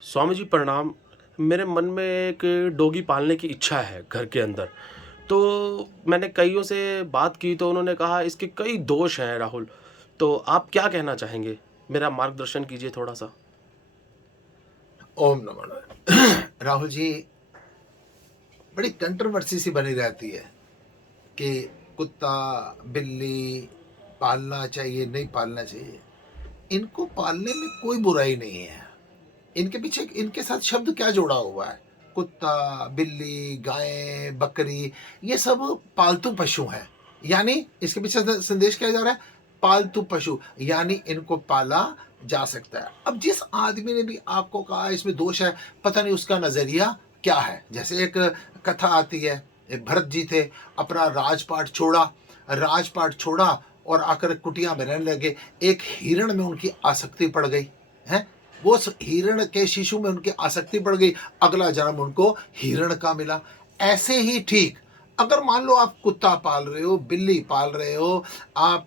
स्वामी जी प्रणाम। मेरे मन में एक डॉगी पालने की इच्छा है घर के अंदर। तो मैंने कइयों से बात की तो उन्होंने कहा इसके कई दोष हैं राहुल। तो आप क्या कहना चाहेंगे? मेरा मार्गदर्शन कीजिए थोड़ा-सा। ओम नमः नारायण। राहुल जी, बड़ी कंट्रोवर्सी सी बनी रहती है कि कुत्ता बिल्ली पालना चाहिए नहीं पालना चाहिए। इनको पालने में कोई बुराई नहीं है। इनके पीछे इनके साथ शब्द क्या जोड़ा हुआ है? कुत्ता, बिल्ली, गाय, बकरी, ये सब पालतू पशु हैं। यानी इसके पीछे संदेश क्या जा रहा है? पालतू पशु, यानी इनको पाला जा सकता है। अब जिस आदमी ने भी आपको कहा इसमें दोष है, पता नहीं उसका नजरिया क्या है। जैसे एक कथा आती है, एक भरत जी थे, अपना राजपाट छोड़ा और आकर कुटिया में रहने लगे। एक हिरण में उनकी आसक्ति पड़ गई है। वो हिरण के शिशु में उनकी आसक्ति पड़ गई, अगला जन्म उनको हिरण का मिला। ऐसे ही ठीक, अगर मान लो आप कुत्ता पाल रहे हो, बिल्ली पाल रहे हो, आप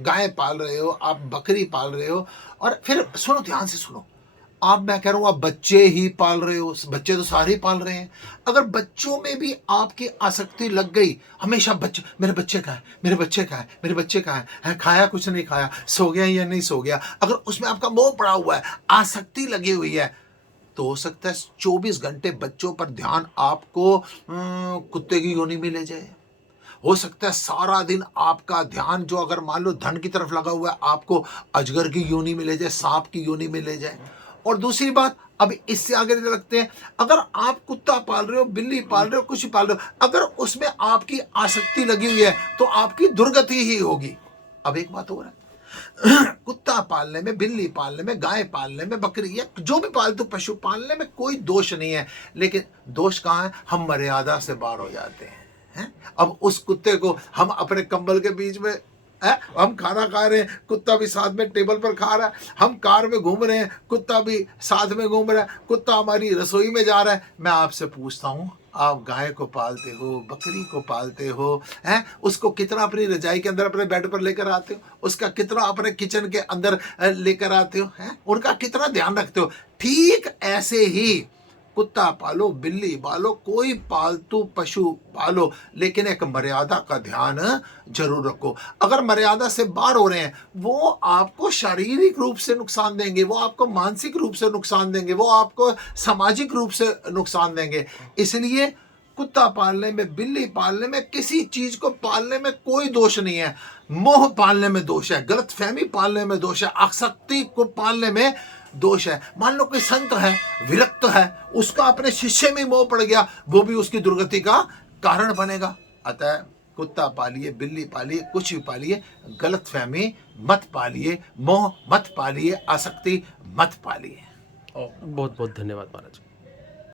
गाय पाल रहे हो, आप बकरी पाल रहे हो, और फिर सुनो, ध्यान से सुनो। आप, मैं कह रहा हूं, आप बच्चे ही पाल रहे हो, बच्चे तो सारे ही पाल रहे हैं। अगर बच्चों में भी आपकी आसक्ति लग गई, हमेशा बच्चे, मेरे बच्चे कहाँ है, मेरे बच्चे कहाँ है, मेरे बच्चे कहाँ है, खाया कुछ नहीं खाया, सो गया या नहीं सो गया, अगर उसमें आपका मोह पड़ा हुआ है, आसक्ति लगी हुई है, तो हो सकता है 24 घंटे बच्चों पर ध्यान आपको कुत्ते की योनि में ले जाए। हो सकता है सारा दिन आपका ध्यान जो अगर मान लो धन की तरफ लगा हुआ है, आपको अजगर की योनि में ले जाए, सांप की योनि में ले जाए। और दूसरी बात, अब इससे आगे लगते हैं, अगर आप कुत्ता पाल रहे हो, बिल्ली पाल रहे हो, कुछ पाल रहे हो, अगर उसमें आपकी आसक्ति लगी हुई है तो आपकी दुर्गति ही होगी। अब एक बात हो रहा है, कुत्ता पालने में, बिल्ली पालने में, गाय पालने में, बकरी या जो भी पालतू पशु पालने में कोई दोष नहीं है। लेकिन दोष कहाँ है? हम मर्यादा से बाहर हो जाते हैं। अब उस कुत्ते को हम अपने कंबल के बीच में हम खाना खा रहे हैं, कुत्ता भी साथ में टेबल पर खा रहा है, हम कार में घूम रहे हैं, कुत्ता भी साथ में घूम रहा है, कुत्ता हमारी रसोई में जा रहा है। मैं आपसे पूछता हूँ, आप गाय को पालते हो, बकरी को पालते हो, हैं, उसको कितना अपनी रजाई के अंदर अपने बेड पर लेकर आते हो, उसका कितना अपने किचन के अंदर लेकर आते हो, हैं, उनका कितना ध्यान रखते हो? ठीक ऐसे ही कुत्ता पालो, बिल्ली पालो, कोई पालतू पशु पालो, लेकिन एक मर्यादा का ध्यान जरूर रखो। अगर मर्यादा से बाहर हो रहे हैं, वो आपको शारीरिक रूप से नुकसान देंगे, वो आपको मानसिक रूप से नुकसान देंगे, वो आपको सामाजिक रूप से नुकसान देंगे। इसलिए कुत्ता पालने में, बिल्ली पालने में, किसी चीज को पालने में कोई दोष नहीं है। मोह पालने में दोष है, गलतफहमी पालने में दोष है, आसक्ति को पालने में दोष है। मान लो कोई संत है, विरक्त है, उसका अपने शिष्य में मोह पड़ गया, वो भी उसकी दुर्गति का कारण बनेगा। अतः कुत्ता पालिए, बिल्ली पालिए, कुछ भी पालिए, गलतफहमी मत पालिए, मोह मत पालिए, आसक्ति मत पालिए। बहुत-बहुत धन्यवाद महाराज।